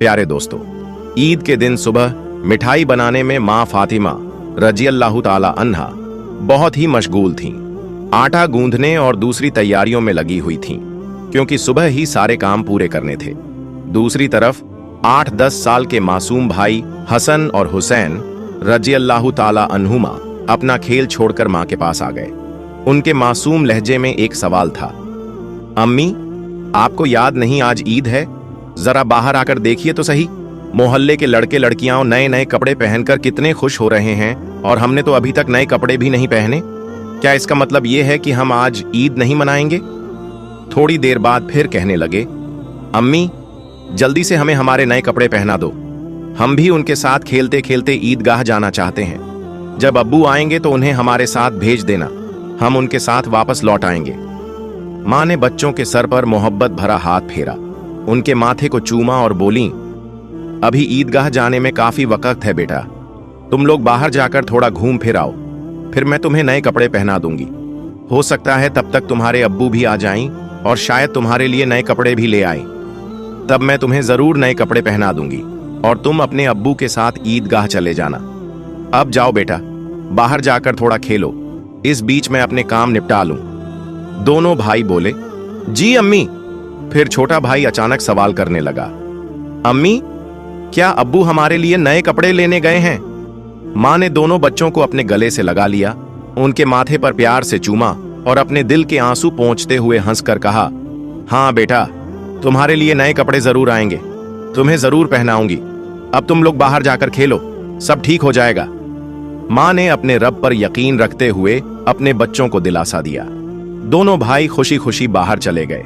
प्यारे दोस्तों, ईद के दिन सुबह मिठाई बनाने में माँ फातिमा रज़ियल्लाहु ताला अन्हा बहुत ही मशगूल थीं। आटा गूंदने और दूसरी तैयारियों में लगी हुई थीं, क्योंकि सुबह ही सारे काम पूरे करने थे। दूसरी तरफ 8-10 साल के मासूम भाई हसन और हुसैन रज़ियल्लाहु ताला अन्हुमा अपना खेल छोड़कर माँ के पास आ गए। उनके मासूम लहजे में एक सवाल था, अम्मी, आपको याद नहीं आज ईद है? जरा बाहर आकर देखिए तो सही। मोहल्ले के लड़के लड़कियां नए नए कपड़े पहनकर कितने खुश हो रहे हैं और हमने तो अभी तक नए कपड़े भी नहीं पहने। क्या इसका मतलब ये है कि हम आज ईद नहीं मनाएंगे? थोड़ी देर बाद फिर कहने लगे, अम्मी, जल्दी से हमें हमारे नए कपड़े पहना दो। हम भी उनके साथ खेलते खेलते ईदगाह जाना चाहते हैं। जब अब्बू आएंगे तो उन्हें हमारे साथ भेज देना, हम उनके साथ वापस लौट आएंगे। माँ ने बच्चों के सर पर मोहब्बत भरा हाथ फेरा, उनके माथे को चूमा और बोली, अभी ईदगाह जाने में काफी वक्त है बेटा, तुम लोग बाहर जाकर थोड़ा घूम फिर आओ, फिर मैं तुम्हें नए कपड़े पहना दूंगी। हो सकता है तब तक तुम्हारे अब्बू भी आ जाएं और शायद तुम्हारे लिए नए कपड़े भी ले आएं। तब मैं तुम्हें जरूर नए कपड़े पहना दूंगी और तुम अपने अब्बू के साथ ईदगाह चले जाना। अब जाओ बेटा, बाहर जाकर थोड़ा खेलो, इस बीच मैं अपने काम निपटा लूं। दोनों भाई बोले, जी अम्मी। फिर छोटा भाई अचानक सवाल करने लगा, अम्मी, क्या अब्बू हमारे लिए नए कपड़े लेने गए हैं? माँ ने दोनों बच्चों को अपने गले से लगा लिया, उनके माथे पर प्यार से चूमा और अपने दिल के आंसू पोंछते हुए हंसकर कहा, हाँ बेटा, तुम्हारे लिए नए कपड़े जरूर आएंगे, तुम्हें जरूर पहनाऊंगी। अब तुम लोग बाहर जाकर खेलो, सब ठीक हो जाएगा। माँ ने अपने रब पर यकीन रखते हुए अपने बच्चों को दिलासा दिया। दोनों भाई खुशी खुशी बाहर चले गए।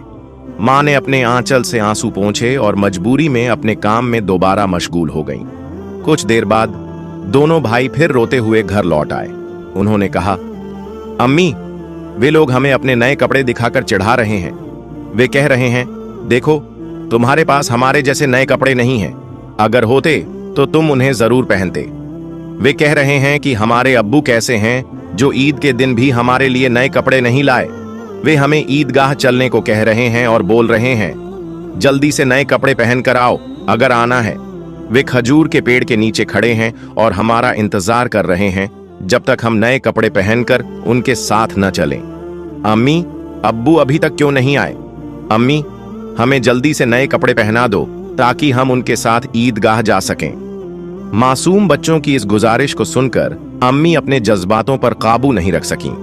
माँ ने अपने आंचल से आंसू पोंछे और मजबूरी में अपने काम में दोबारा मशगूल हो गईं। कुछ देर बाद दोनों भाई फिर रोते हुए घर लौट आए। उन्होंने कहा, अम्मी, वे लोग हमें अपने नए कपड़े दिखाकर चिढ़ा रहे हैं। वे कह रहे हैं, देखो, तुम्हारे पास हमारे जैसे नए कपड़े नहीं हैं, अगर होते तो तुम उन्हें जरूर पहनते। वे कह रहे हैं कि हमारे अब्बू कैसे हैं जो ईद के दिन भी हमारे लिए नए कपड़े नहीं लाए। वे हमें ईदगाह चलने को कह रहे हैं और बोल रहे हैं, जल्दी से नए कपड़े पहनकर आओ अगर आना है। वे खजूर के पेड़ के नीचे खड़े हैं और हमारा इंतजार कर रहे हैं जब तक हम नए कपड़े पहनकर उनके साथ न चलें। अम्मी, अब्बू अभी तक क्यों नहीं आए? अम्मी, हमें जल्दी से नए कपड़े पहना दो ताकि हम उनके साथ ईदगाह जा सकें। मासूम बच्चों की इस गुजारिश को सुनकर अम्मी अपने जज्बातों पर काबू नहीं रख सकीं।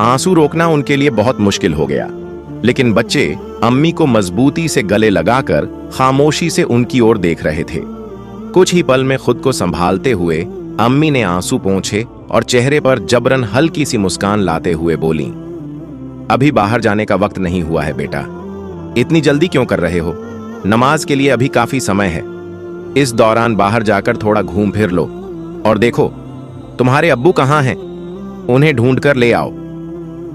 आंसू रोकना उनके लिए बहुत मुश्किल हो गया, लेकिन बच्चे अम्मी को मजबूती से गले लगाकर खामोशी से उनकी ओर देख रहे थे। कुछ ही पल में खुद को संभालते हुए अम्मी ने आंसू पोंछे और चेहरे पर जबरन हल्की सी मुस्कान लाते हुए बोली, अभी बाहर जाने का वक्त नहीं हुआ है बेटा, इतनी जल्दी क्यों कर रहे हो? नमाज के लिए अभी काफी समय है। इस दौरान बाहर जाकर थोड़ा घूम फिर लो और देखो तुम्हारे अब्बू कहाँ हैं, उन्हें ढूंढ कर ले आओ।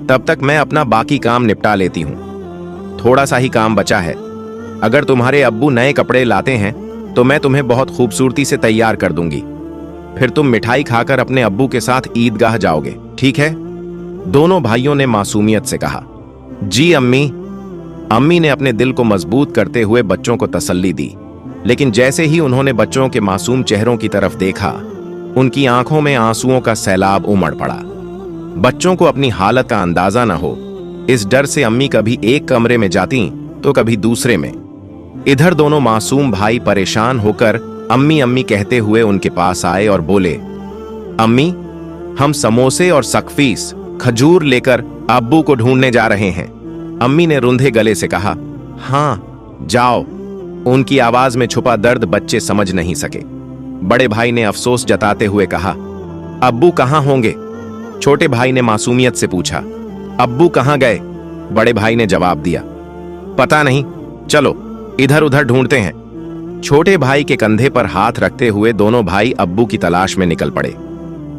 तब तक मैं अपना बाकी काम निपटा लेती हूँ। थोड़ा सा ही काम बचा है। अगर तुम्हारे अब्बू नए कपड़े लाते हैं तो मैं तुम्हें बहुत खूबसूरती से तैयार कर दूंगी, फिर तुम मिठाई खाकर अपने अब्बू के साथ ईदगाह जाओगे, ठीक है? दोनों भाइयों ने मासूमियत से कहा, जी अम्मी। अम्मी ने अपने दिल को मजबूत करते हुए बच्चों को तसल्ली दी, लेकिन जैसे ही उन्होंने बच्चों के मासूम चेहरों की तरफ देखा, उनकी आंखों में आंसुओं का सैलाब उमड़ पड़ा। बच्चों को अपनी हालत का अंदाजा न हो, इस डर से अम्मी कभी एक कमरे में जाती तो कभी दूसरे में। इधर दोनों मासूम भाई परेशान होकर अम्मी अम्मी कहते हुए उनके पास आए और बोले, अम्मी, हम समोसे और सकफीस खजूर लेकर अब्बू को ढूंढने जा रहे हैं। अम्मी ने रुंधे गले से कहा, हाँ जाओ। उनकी आवाज में छुपा दर्द बच्चे समझ नहीं सके। बड़े भाई ने अफसोस जताते हुए कहा, अब्बू कहाँ होंगे? छोटे भाई ने मासूमियत से पूछा, अब्बू कहाँ गए? बड़े भाई ने जवाब दिया, पता नहीं, चलो इधर उधर ढूंढते हैं। छोटे भाई के कंधे पर हाथ रखते हुए दोनों भाई अब्बू की तलाश में निकल पड़े।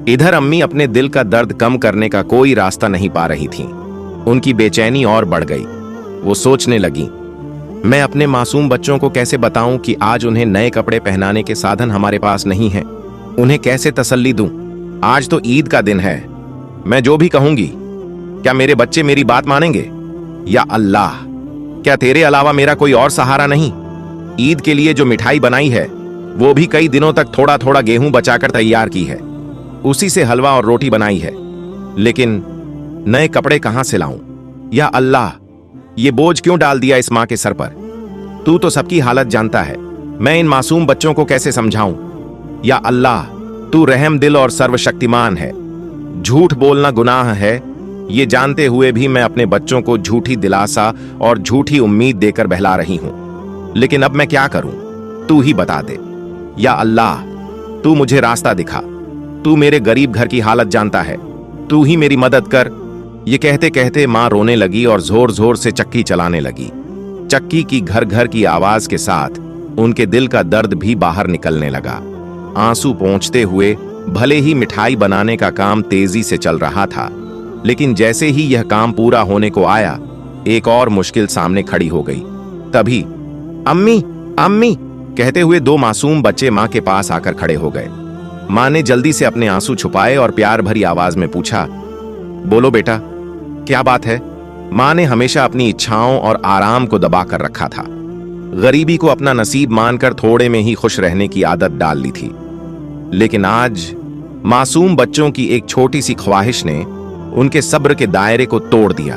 इधर अम्मी अपने दिल का दर्द कम करने का कोई रास्ता नहीं पा रही थीं। उनकी बेचैनी और बढ़ गई। वो सोचने लगी, मैं अपने मासूम बच्चों को कैसे बताऊं कि आज उन्हें नए कपड़े पहनाने के साधन हमारे पास नहीं हैं? उन्हें कैसे तसल्ली दूं? आज तो ईद का दिन है, मैं जो भी कहूंगी, क्या मेरे बच्चे मेरी बात मानेंगे? या अल्लाह, क्या तेरे अलावा मेरा कोई और सहारा नहीं? ईद के लिए जो मिठाई बनाई है वो भी कई दिनों तक थोड़ा थोड़ा गेहूं बचाकर तैयार की है, उसी से हलवा और रोटी बनाई है। लेकिन नए कपड़े कहां से लाऊं? या अल्लाह, ये बोझ क्यों डाल दिया इस मां के सर पर? तू तो सबकी हालत जानता है, मैं इन मासूम बच्चों को कैसे समझाऊं? या अल्लाह, तू रहम दिल और सर्वशक्तिमान है। झूठ बोलना गुनाह है, ये जानते हुए भी मैं अपने बच्चों को झूठी दिलासा और झूठी उम्मीद देकर बहला रही हूं। लेकिन अब मैं क्या करूं? तू ही बता दे। या अल्लाह, तू मुझे रास्ता दिखा। तू मेरे गरीब घर की हालत जानता है, तू ही मेरी मदद कर। ये कहते कहते मां रोने लगी और जोर जोर से चक्की चलाने लगी। चक्की की घर घर की आवाज के साथ उनके दिल का दर्द भी बाहर निकलने लगा। आंसू पोंछते हुए भले ही मिठाई बनाने का काम तेजी से चल रहा था, लेकिन जैसे ही यह काम पूरा होने को आया, एक और मुश्किल सामने खड़ी हो गई। तभी अम्मी अम्मी कहते हुए दो मासूम बच्चे मां के पास आकर खड़े हो गए। मां ने जल्दी से अपने आंसू छुपाए और प्यार भरी आवाज में पूछा, बोलो बेटा, क्या बात है? मां ने हमेशा अपनी इच्छाओं और आराम को दबा कर रखा था। गरीबी को अपना नसीब मानकर थोड़े में ही खुश रहने की आदत डाल ली थी। लेकिन आज मासूम बच्चों की एक छोटी सी ख्वाहिश ने उनके सब्र के दायरे को तोड़ दिया।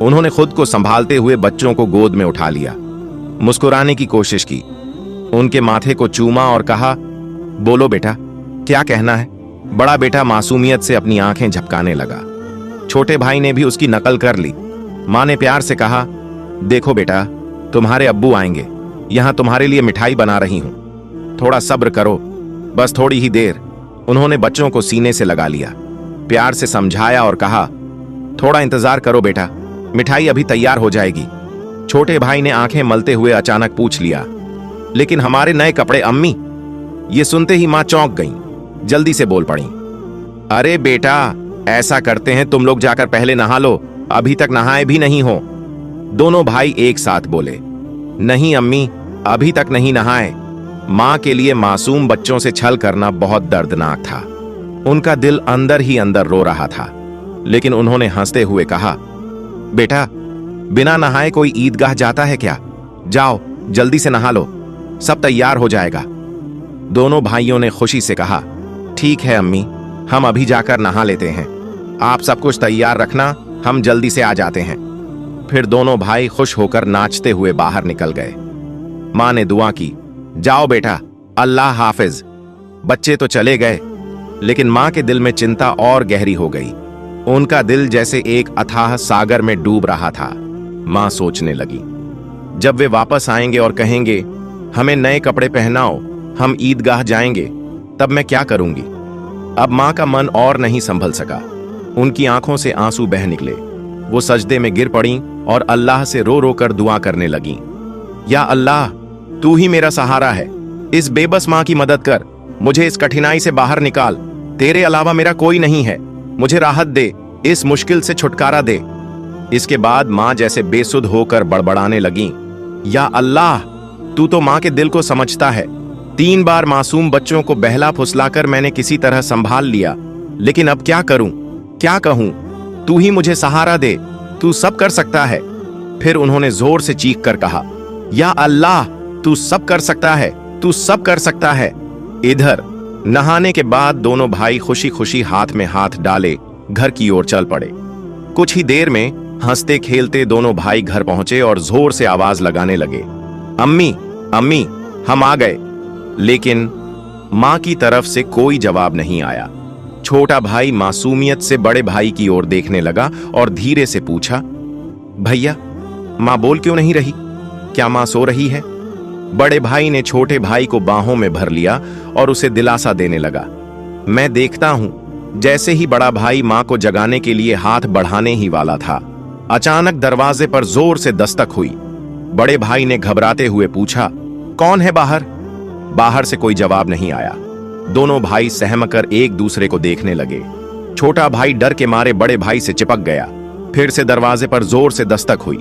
उन्होंने खुद को संभालते हुए बच्चों को गोद में उठा लिया, मुस्कुराने की कोशिश की, उनके माथे को चूमा और कहा, बोलो बेटा, क्या कहना है? बड़ा बेटा मासूमियत से अपनी आंखें झपकाने लगा। छोटे भाई ने भी उसकी नकल कर ली। मां ने प्यार से कहा, देखो बेटा, तुम्हारे अब्बू आएंगे, यहां तुम्हारे लिए मिठाई बना रही हूं, थोड़ा सब्र करो, बस थोड़ी ही देर। उन्होंने बच्चों को सीने से लगा लिया, प्यार से समझाया और कहा, थोड़ा इंतजार करो बेटा, मिठाई अभी तैयार हो जाएगी। छोटे भाई ने आंखें मलते हुए अचानक पूछ लिया, लेकिन हमारे नए कपड़े अम्मी? ये सुनते ही मां चौंक गईं, जल्दी से बोल पड़ी, अरे बेटा, ऐसा करते हैं, तुम लोग जाकर पहले नहा लो, अभी तक नहाए भी नहीं हो। दोनों भाई एक साथ बोले, नहीं अम्मी, अभी तक नहीं नहाए। मां के लिए मासूम बच्चों से छल करना बहुत दर्दनाक था। उनका दिल अंदर ही अंदर रो रहा था। लेकिन उन्होंने हंसते हुए कहा, बेटा, बिना नहाए कोई ईदगाह जाता है क्या? जाओ जल्दी से नहा लो, सब तैयार हो जाएगा। दोनों भाइयों ने खुशी से कहा, ठीक है अम्मी, हम अभी जाकर नहा लेते हैं, आप सब कुछ तैयार रखना, हम जल्दी से आ जाते हैं। फिर दोनों भाई खुश होकर नाचते हुए बाहर निकल गए। मां ने दुआ की, जाओ बेटा, अल्लाह हाफिज। बच्चे तो चले गए, लेकिन मां के दिल में चिंता और गहरी हो गई। उनका दिल जैसे एक अथाह सागर में डूब रहा था। मां सोचने लगी, जब वे वापस आएंगे और कहेंगे, हमें नए कपड़े पहनाओ, हम ईदगाह जाएंगे, तब मैं क्या करूंगी? अब मां का मन और नहीं संभल सका। उनकी आंखों से आंसू बह निकले। वो सजदे में गिर पड़ी और अल्लाह से रो रो कर दुआ करने लगी, या अल्लाह, तू ही मेरा सहारा है, इस बेबस मां की मदद कर, मुझे इस कठिनाई से बाहर निकाल, तेरे अलावा मेरा कोई नहीं है, मुझे राहत दे, इस मुश्किल से छुटकारा दे। इसके बाद मां जैसे बेसुध होकर बड़बड़ाने लगी, या अल्लाह, तू तो मां के दिल को समझता है। 3 बार मासूम बच्चों को बहला फुसलाकर मैंने किसी तरह संभाल लिया, लेकिन अब क्या करूं, क्या कहूं? तू ही मुझे सहारा दे, तू सब कर सकता है। फिर उन्होंने जोर से चीख कर कहा, या अल्लाह, तू सब कर सकता है, तू सब कर सकता है। इधर नहाने के बाद दोनों भाई खुशी खुशी हाथ में हाथ डाले घर की ओर चल पड़े। कुछ ही देर में हंसते खेलते दोनों भाई घर पहुंचे और जोर से आवाज लगाने लगे, अम्मी अम्मी, हम आ गए। लेकिन मां की तरफ से कोई जवाब नहीं आया। छोटा भाई मासूमियत से बड़े भाई की ओर देखने लगा और धीरे से पूछा, भैया, मां बोल क्यों नहीं रही? क्या मां सो रही है? बड़े भाई ने छोटे भाई को बाहों में भर लिया और उसे दिलासा देने लगा। मैं देखता हूं। जैसे ही बड़ा भाई मां को जगाने के लिए हाथ बढ़ाने ही वाला था, अचानक दरवाजे पर जोर से दस्तक हुई। बड़े भाई ने घबराते हुए पूछा, कौन है बाहर? बाहर से कोई जवाब नहीं आया। दोनों भाई सहमकर एक दूसरे को देखने लगे। छोटा भाई डर के मारे बड़े भाई से चिपक गया। फिर से दरवाजे पर जोर से दस्तक हुई।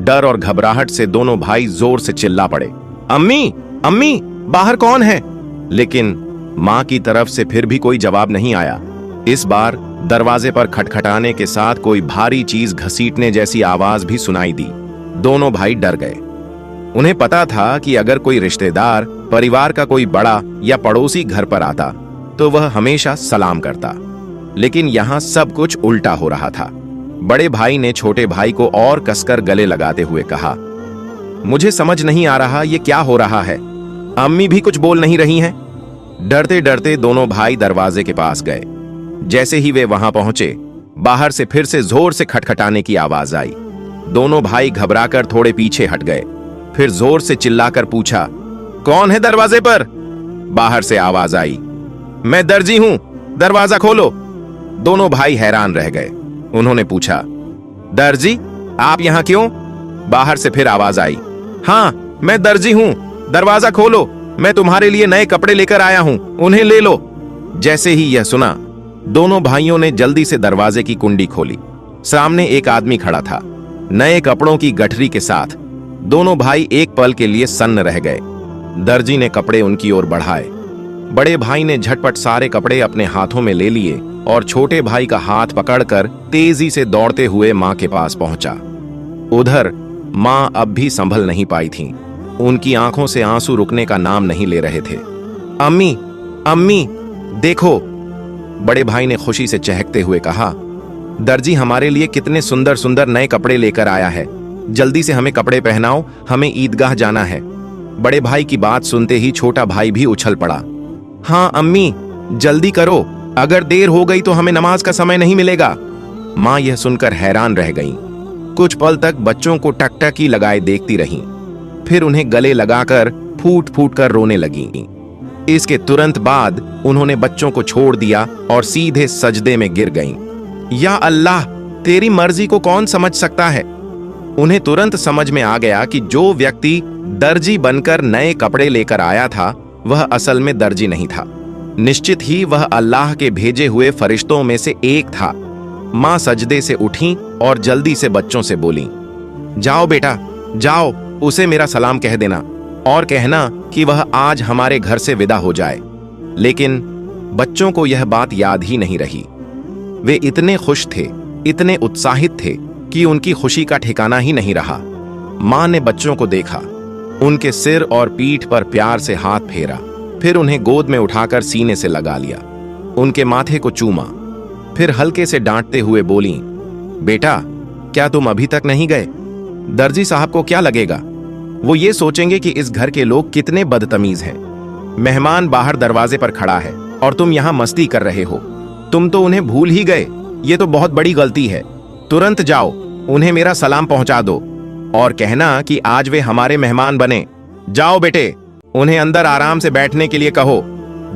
डर और घबराहट से दोनों भाई जोर से चिल्ला पड़े, अम्मी अम्मी, बाहर कौन है? लेकिन मां की तरफ से फिर भी कोई जवाब नहीं आया। इस बार दरवाजे पर खटखटाने के साथ कोई भारी चीज घसीटने जैसी आवाज भी सुनाई दी। दोनों भाई डर गए। उन्हें पता था कि अगर कोई रिश्तेदार, परिवार का कोई बड़ा या पड़ोसी घर पर आता तो वह हमेशा सलाम करता, लेकिन यहाँ सब कुछ उल्टा हो रहा था। बड़े भाई ने छोटे भाई को और कसकर गले लगाते हुए कहा, मुझे समझ नहीं आ रहा ये क्या हो रहा है। अम्मी भी कुछ बोल नहीं रही हैं। डरते डरते दोनों भाई दरवाजे के पास गए। जैसे ही वे वहां पहुंचे, बाहर से फिर से जोर से खटखटाने की आवाज आई। दोनों भाई घबराकर थोड़े पीछे हट गए। फिर जोर से चिल्लाकर पूछा, कौन है दरवाजे पर? बाहर से आवाज आई, मैं दर्जी हूं, दरवाजा खोलो। दोनों भाई हैरान रह गए। उन्होंने पूछा, दर्जी, आप यहां क्यों? बाहर से फिर आवाज आई, हां, मैं दर्जी हूं, दरवाजा खोलो, मैं तुम्हारे लिए नए कपड़े लेकर आया हूं, उन्हें ले लो। जैसे ही यह सुना, दोनों भाइयों ने जल्दी से दरवाजे की कुंडी खोली। सामने एक आदमी खड़ा था, नए कपड़ों की गठरी के साथ। दोनों भाई एक पल के लिए सन्न रह गए। दर्जी ने कपड़े उनकी ओर बढ़ाए। बड़े भाई ने झटपट सारे कपड़े अपने हाथों में ले लिए और छोटे भाई का हाथ पकड़कर तेजी से दौड़ते हुए मां के पास पहुंचा। उधर मां अब भी संभल नहीं पाई थीं। उनकी आंखों से आंसू रुकने का नाम नहीं ले रहे थे। अम्मी, अम्मी, देखो, बड़े भाई ने खुशी से चहकते हुए कहा, दर्जी हमारे लिए कितने सुंदर सुंदर नए कपड़े लेकर आया है। जल्दी से हमें कपड़े पहनाओ, हमें ईदगाह जाना है। बड़े भाई की बात सुनते ही छोटा भाई भी उछल पड़ा। हाँ अम्मी, जल्दी करो, अगर देर हो गई तो हमें नमाज का समय नहीं मिलेगा। मां यह सुनकर हैरान रह गईं। कुछ पल तक बच्चों को टकटकी लगाए देखती रहीं, फिर उन्हें गले लगाकर फूट फूट कर रोने लगीं। इसके तुरंत बाद उन्होंने बच्चों को छोड़ दिया और सीधे सजदे में गिर गईं। या अल्लाह, तेरी मर्जी को कौन समझ सकता है। उन्हें तुरंत समझ में आ गया कि जो व्यक्ति दर्जी बनकर नए कपड़े लेकर आया था वह असल में दर्जी नहीं था। निश्चित ही वह अल्लाह के भेजे हुए फरिश्तों में से एक था। मां सजदे से उठी और जल्दी से बच्चों से बोली, जाओ बेटा, जाओ, उसे मेरा सलाम कह देना और कहना कि वह आज हमारे घर से विदा हो जाए। लेकिन बच्चों को यह बात याद ही नहीं रही। वे इतने खुश थे, इतने उत्साहित थे कि उनकी खुशी का ठिकाना ही नहीं रहा। मां ने बच्चों को देखा, उनके सिर और पीठ पर प्यार से हाथ फेरा, फिर उन्हें गोद में उठाकर सीने से लगा लिया, उनके माथे को चूमा, फिर हल्के से डांटते हुए बोली, बेटा, क्या तुम अभी तक नहीं गए? दर्जी साहब को क्या लगेगा? वो ये सोचेंगे कि इस घर के लोग कितने बदतमीज हैं। मेहमान बाहर दरवाजे पर खड़ा है और तुम यहां मस्ती कर रहे हो। तुम तो उन्हें भूल ही गए। ये तो बहुत बड़ी गलती है। तुरंत जाओ, उन्हें मेरा सलाम पहुंचा दो और कहना कि आज वे हमारे मेहमान बने। जाओ बेटे, उन्हें अंदर आराम से बैठने के लिए कहो।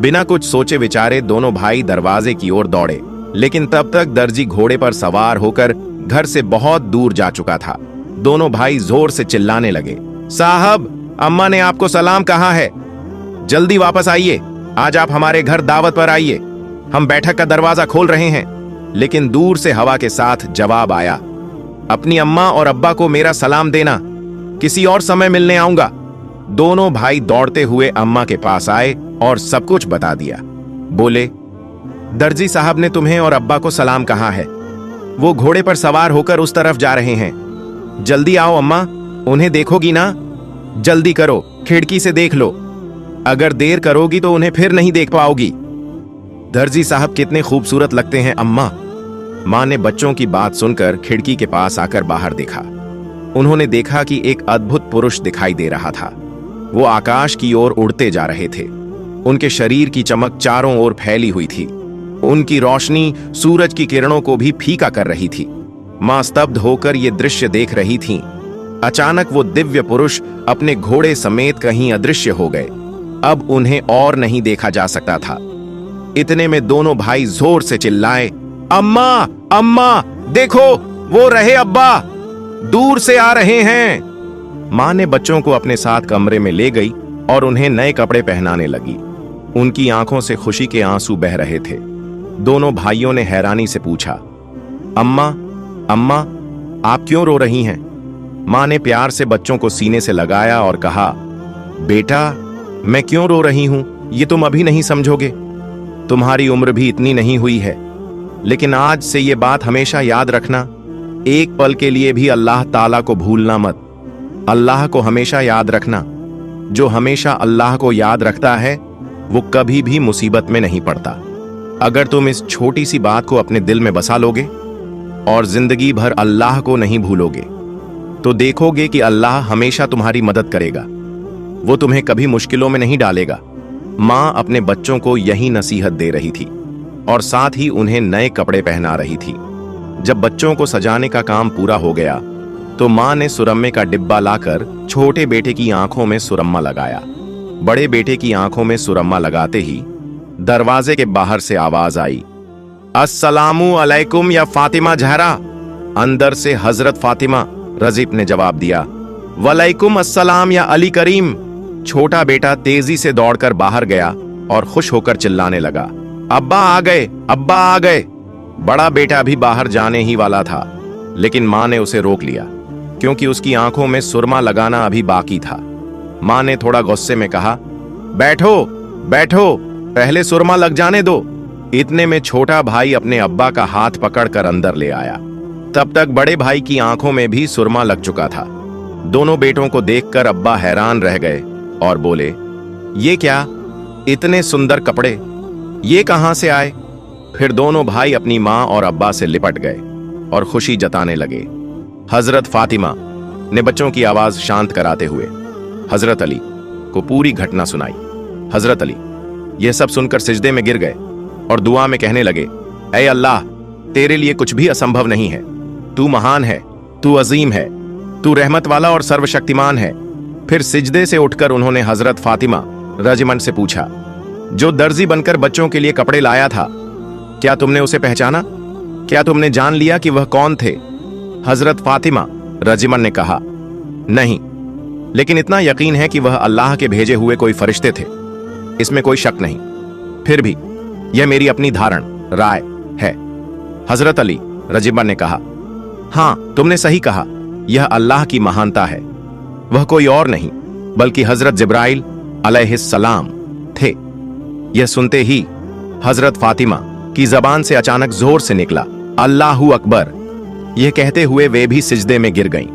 बिना कुछ सोचे विचारे दोनों भाई दरवाजे की ओर दौड़े, लेकिन तब तक दर्जी घोड़े पर सवार होकर घर से बहुत दूर जा चुका था। दोनों भाई जोर से चिल्लाने लगे, साहब, अम्मा ने आपको सलाम कहा है, जल्दी वापस आइए, आज आप हमारे घर दावत पर आइए, हम बैठक का दरवाजा खोल रहे हैं। लेकिन दूर से हवा के साथ जवाब आया, अपनी अम्मा और अब्बा को मेरा सलाम देना, किसी और समय मिलने आऊंगा। दोनों भाई दौड़ते हुए अम्मा के पास आए और सब कुछ बता दिया। बोले, दर्जी साहब ने तुम्हें और अब्बा को सलाम कहा है, वो घोड़े पर सवार होकर उस तरफ जा रहे हैं। जल्दी आओ अम्मा, उन्हें देखोगी ना? जल्दी करो, खिड़की से देख लो, अगर देर करोगी तो उन्हें फिर नहीं देख पाओगी। दर्जी साहब कितने खूबसूरत लगते हैं अम्मा। मां ने बच्चों की बात सुनकर खिड़की के पास आकर बाहर देखा। उन्होंने देखा कि एक अद्भुत पुरुष दिखाई दे रहा था। वो आकाश की ओर उड़ते जा रहे थे। उनके शरीर की चमक चारों ओर फैली हुई थी। उनकी रोशनी सूरज की किरणों को भी फीका कर रही थी। मां स्तब्ध होकर ये दृश्य देख रही थीं। अचानक वो दिव्य पुरुष अपने घोड़े समेत कहीं अदृश्य हो गए। अब उन्हें और नहीं देखा जा सकता था। इतने में दोनों भाई जोर से चिल्लाए, अम्मा, अम्मा, देखो, वो रहे अब्बा, दूर से आ रहे हैं। मां ने बच्चों को अपने साथ कमरे में ले गई और उन्हें नए कपड़े पहनाने लगी। उनकी आंखों से खुशी के आंसू बह रहे थे। दोनों भाइयों ने हैरानी से पूछा, अम्मा, अम्मा, आप क्यों रो रही हैं? मां ने प्यार से बच्चों को सीने से लगाया और कहा, बेटा, मैं क्यों रो रही हूं ये तुम अभी नहीं समझोगे। तुम्हारी उम्र भी इतनी नहीं हुई है, लेकिन आज से ये बात हमेशा याद रखना, एक पल के लिए भी अल्लाह ताला को भूलना मत। अल्लाह को हमेशा याद रखना। जो हमेशा अल्लाह को याद रखता है वो कभी भी मुसीबत में नहीं पड़ता। अगर तुम इस छोटी सी बात को अपने दिल में बसा लोगे और जिंदगी भर अल्लाह को नहीं भूलोगे तो देखोगे कि अल्लाह हमेशा तुम्हारी मदद करेगा। वो तुम्हें कभी मुश्किलों में नहीं डालेगा। माँ अपने बच्चों को यही नसीहत दे रही थी और साथ ही उन्हें नए कपड़े पहना रही थी। जब बच्चों को सजाने का काम पूरा हो गया तो माँ ने सुरम्मे का डिब्बा लाकर छोटे बेटे की आंखों में सुरम्मा लगाया। बड़े बेटे की आंखों में सुरम्मा लगाते ही दरवाजे के बाहर से आवाज आई, अस्सलामु अलैकुम या फातिमा जहरा। अंदर से हजरत फातिमा रजीब ने जवाब दिया, वलैकुम अस्सलाम या अली करीम। छोटा बेटा तेजी से दौड़कर बाहर गया और खुश होकर चिल्लाने लगा, अब्बा आ गए, अब्बा आ गए। बड़ा बेटा भी बाहर जाने ही वाला था, लेकिन मां ने उसे रोक लिया क्योंकि उसकी आंखों में सुरमा लगाना अभी बाकी था। मां ने थोड़ा गुस्से में कहा, बैठो बैठो, पहले सुरमा लग जाने दो। इतने में छोटा भाई अपने अब्बा का हाथ पकड़कर अंदर ले आया। तब तक बड़े भाई की आंखों में भी सुरमा लग चुका था। दोनों बेटों को देखकर अब्बा हैरान रह गए और बोले, ये क्या, इतने सुंदर कपड़े, ये कहां से आए? फिर दोनों भाई अपनी मां और अब्बा से लिपट गए और खुशी जताने लगे। हजरत फातिमा ने बच्चों की आवाज शांत कराते हुए हजरत अली को पूरी घटना सुनाई। हजरत अली यह सब सुनकर सिजदे में गिर गए और दुआ में कहने लगे, ऐ अल्लाह, तेरे लिए कुछ भी असंभव नहीं है। तू महान है, तू अजीम है, तू रहमत वाला और सर्वशक्तिमान है। फिर सिजदे से उठकर उन्होंने हजरत फातिमा रजमन से पूछा, जो दर्जी बनकर बच्चों के लिए कपड़े लाया था, क्या तुमने उसे पहचाना? क्या तुमने जान लिया कि वह कौन थे? हजरत फातिमा रजमन ने कहा, नहीं, लेकिन इतना यकीन है कि वह अल्लाह के भेजे हुए कोई फरिश्ते थे, इसमें कोई शक नहीं। फिर भी यह मेरी अपनी धारण राय है। हजरत अली रजिबन ने कहा, हां, तुमने सही कहा, यह अल्लाह की महानता है। वह कोई और नहीं बल्कि हजरत जिब्राइल अलैहिस्सलाम थे। यह सुनते ही हजरत फातिमा की जबान से अचानक जोर से निकला, अल्लाहू अकबर। यह कहते हुए वे भी सिजदे में गिर गईं।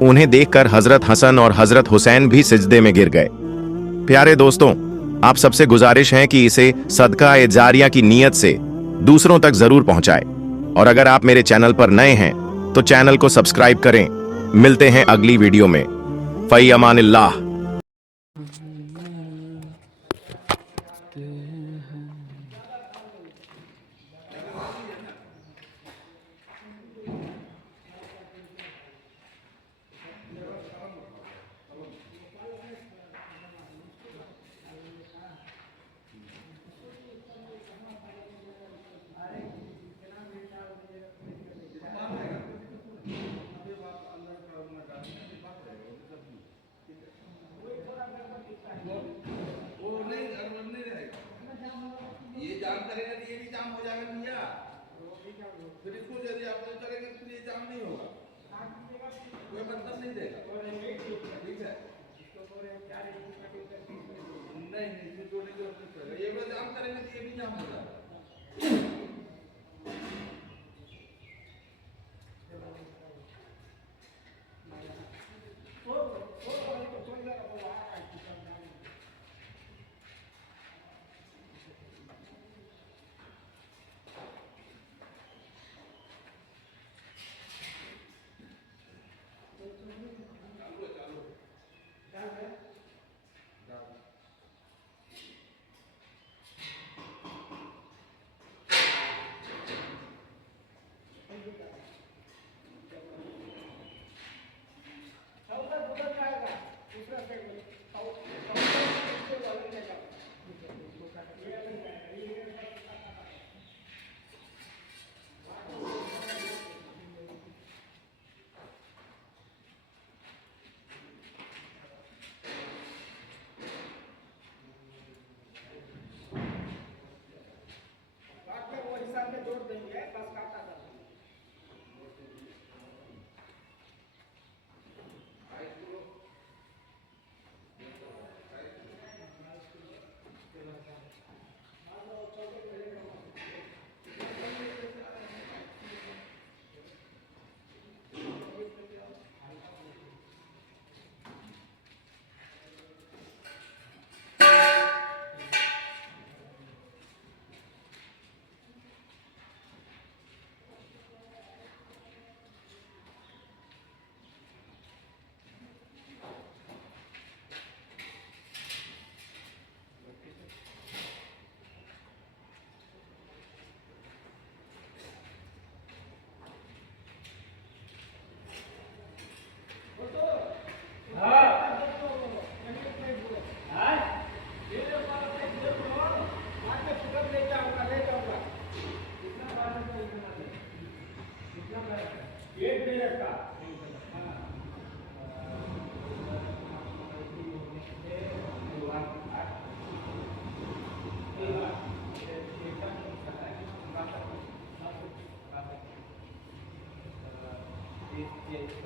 उन्हें देखकर हजरत हसन और हजरत हुसैन भी सिजदे में गिर गए। प्यारे दोस्तों, आप सबसे गुजारिश है कि इसे सदका ए जारिया की नीयत से दूसरों तक जरूर पहुंचाएं। और अगर आप मेरे चैनल पर नए हैं तो चैनल को सब्सक्राइब करें। मिलते हैं अगली वीडियो में। फई अमानिल्लाह। वो नहीं, अगर नहीं रहेगा, ये जाम करेगा तो ये भी जाम हो जाएगा भैया। फिर इसको यदि आप नहीं करेंगे तो ये जाम नहीं होगा, कोई मतलब नहीं देगा। ठीक है, नहीं नहीं, ये तो नहीं करेगा, ये भी जाम करेंगे तो ये भी जाम हो जाएगा।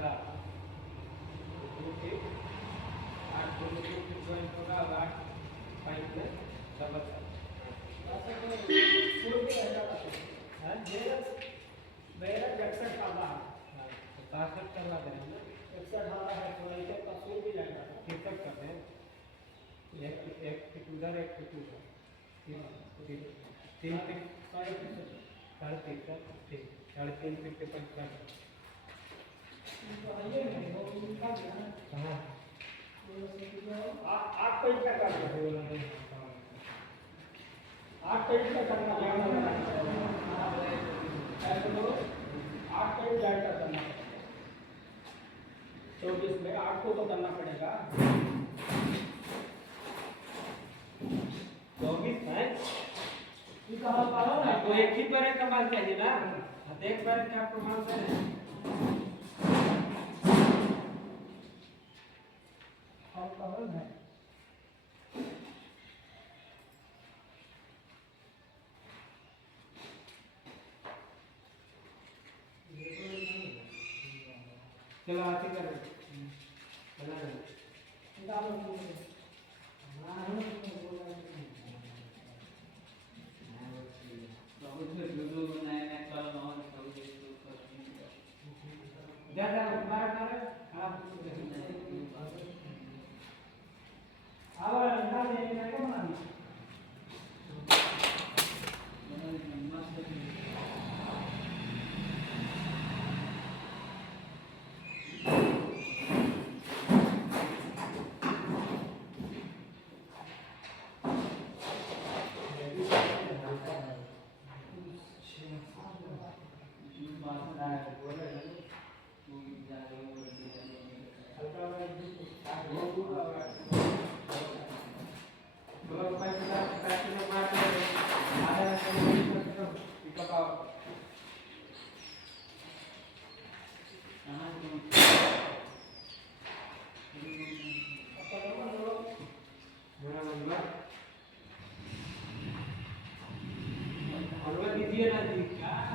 बड़ा 2 फीट 8 2 फीट ज्वाइंट होगा और 8 पाइप में डबल मेरा 61 वाला 62 करवा देना 61 वाला है तो ऐसे का सूर भी जाएगा फिर तक करते हैं एक फीट उधर एक फीट उधर 3 फीट 3.5 फीट ठीक 3.5 फीट के पंच हाँ 8 फीट का कर दो 8 फीट का करना पड़ेगा 8 फीट जाएगा करना 24 में 8 को तो करना पड़ेगा 24 है तो एक ही पर का माल चाहिए ना एक बार क्या प्रमाण से और कवर है चलो आते कर बना दो निकालो ज्यादा बार कर आप अब ना देने का बना दी दीजिए ना जी क्या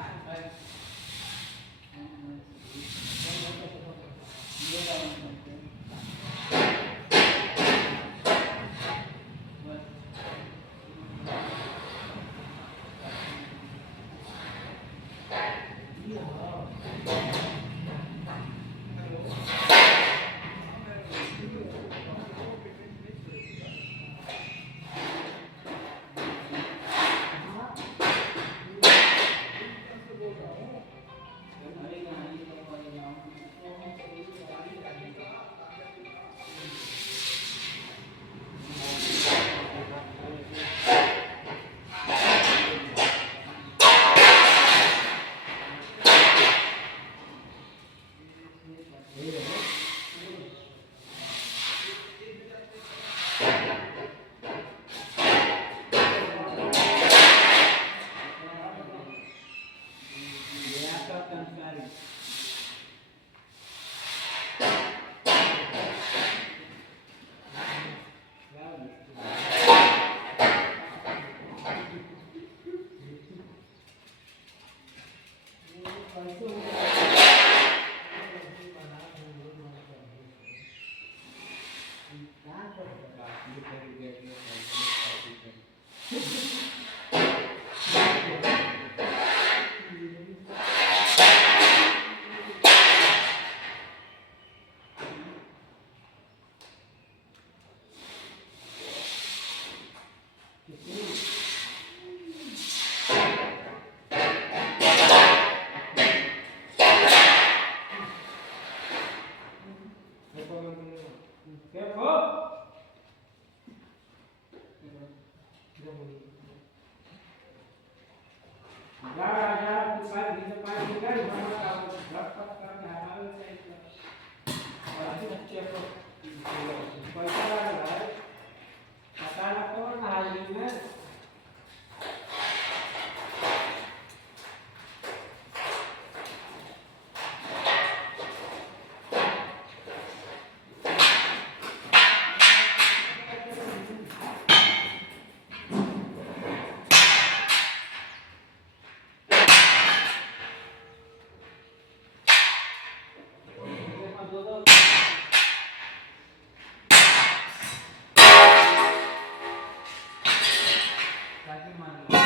ताकि मान लो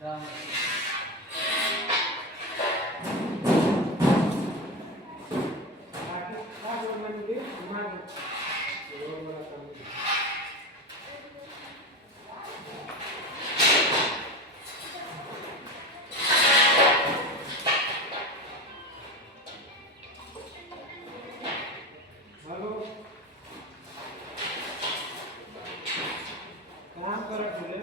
दाम ताकि खास बन के मान लो बड़ा काम हेलो काम करा बोले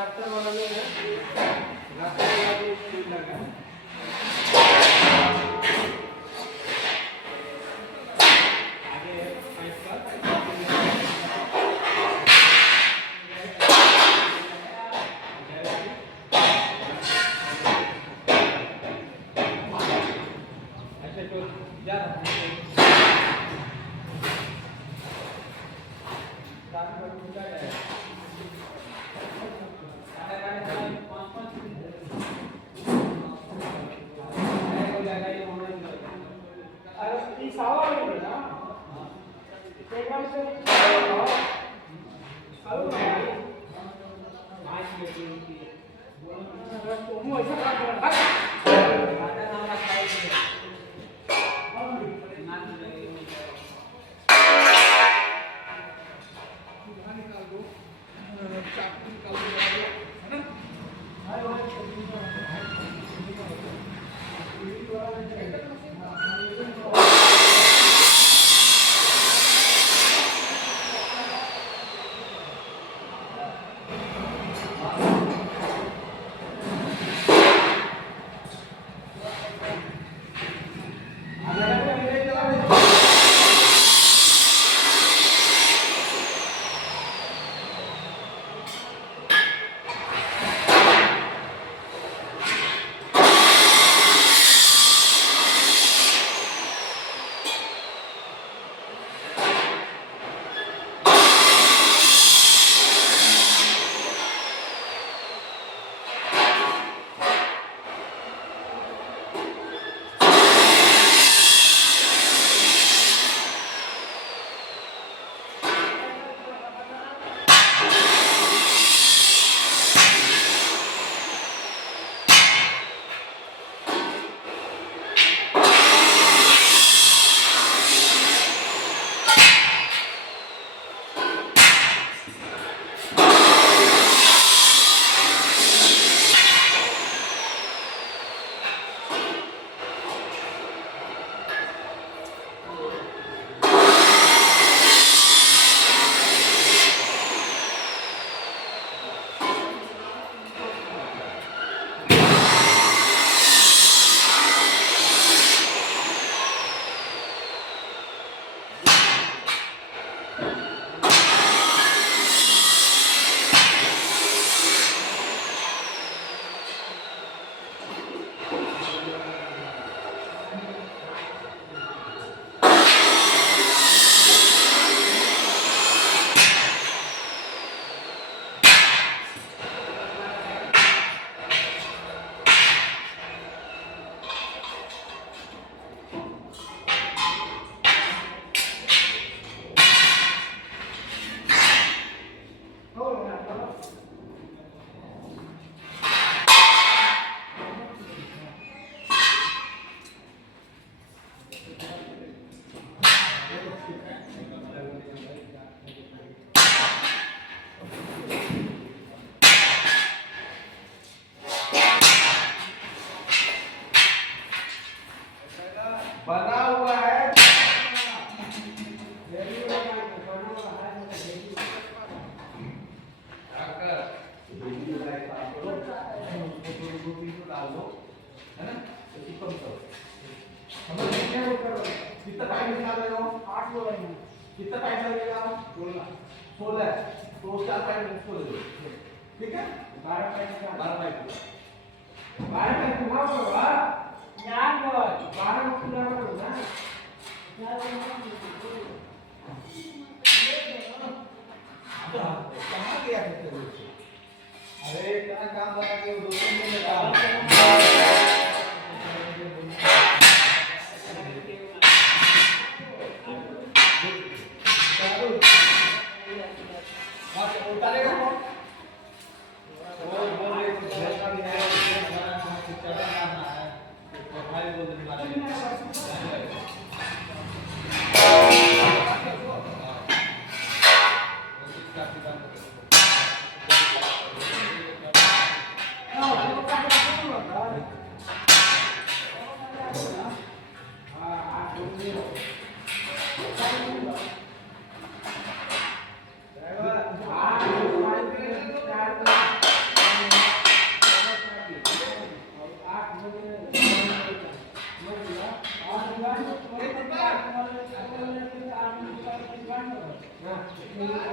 रास्ता वाला नहीं है, रास्ते वाला भी स्पीड लगा है। आगे पाइप का ऐसे तो जा रहा है। रात में उठा जाएगा। बना हुआ है। कितना टाइम निकाल रहे हो? 8 लोग हैं। कितना टाइम लगेगा? 16। तो उसका टाइम उसको दे दो, ठीक है? 12 टाइम 12 टाइम पूरा होगा यार। 12 में पूरा होगा कहाँ गया थे? अरे क्या काम लगा के 2 दिन में लगा। उतारेगा कौन? वो बोल रहे थे झलका भी है, हमारा चला करना है, तो भाई बोल रहे बारे में यहाँ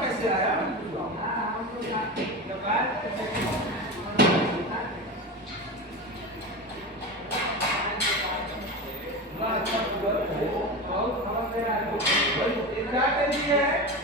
कैसे आया? क्या टेंशन है?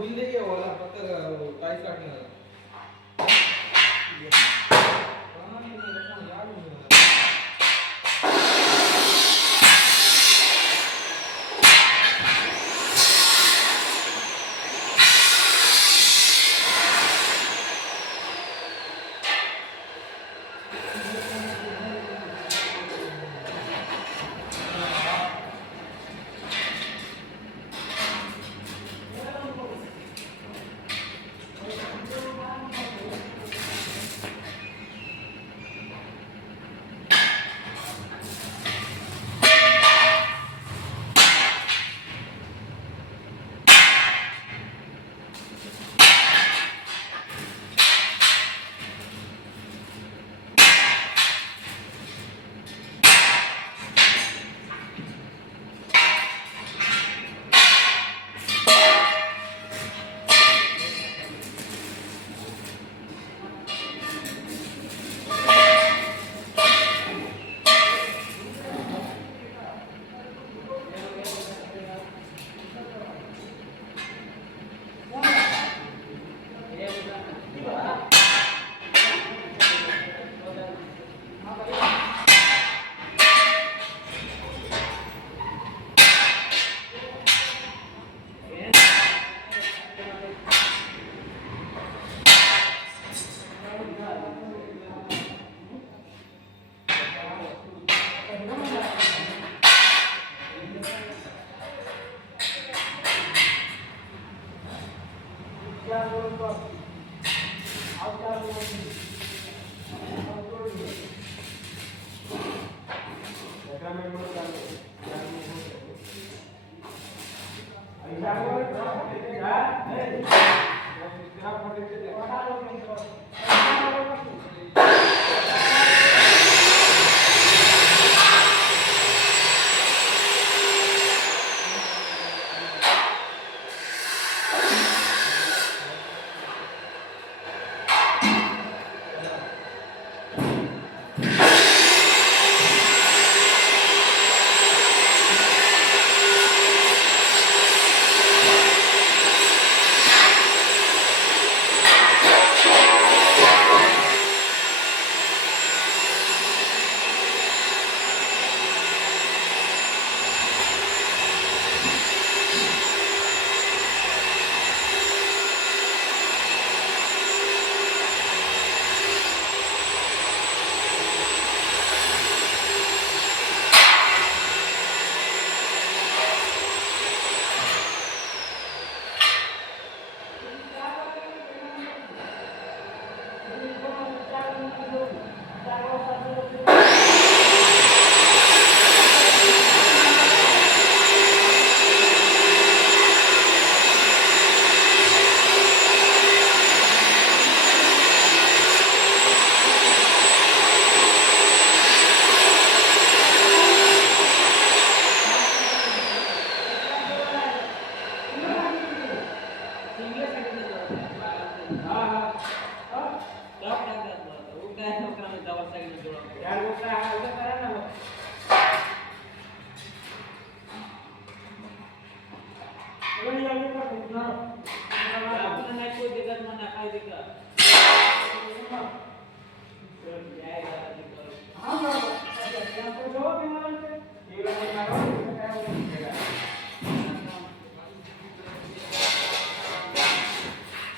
बिल देखिए वाला पत्ता टाइस काटने वाला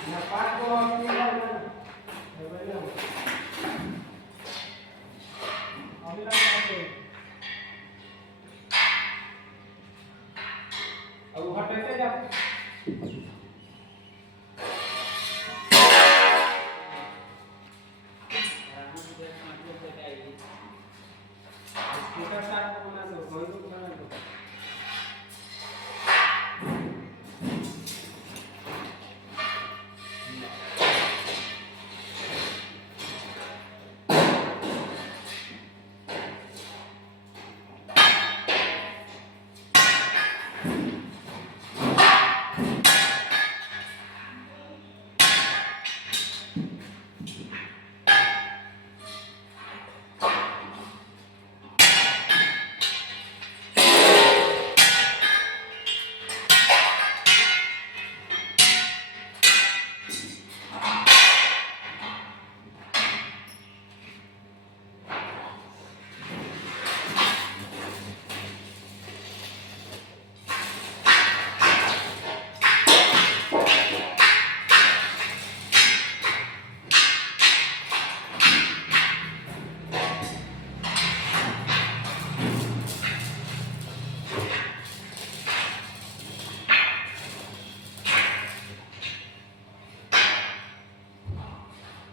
Nah, Pak, स्कूटर साथ को बना दो, कौन को बना दो।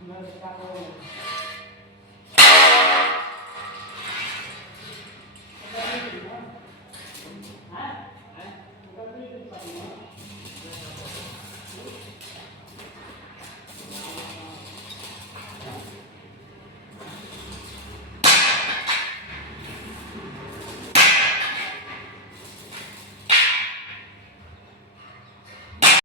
मैं क्या करूँ?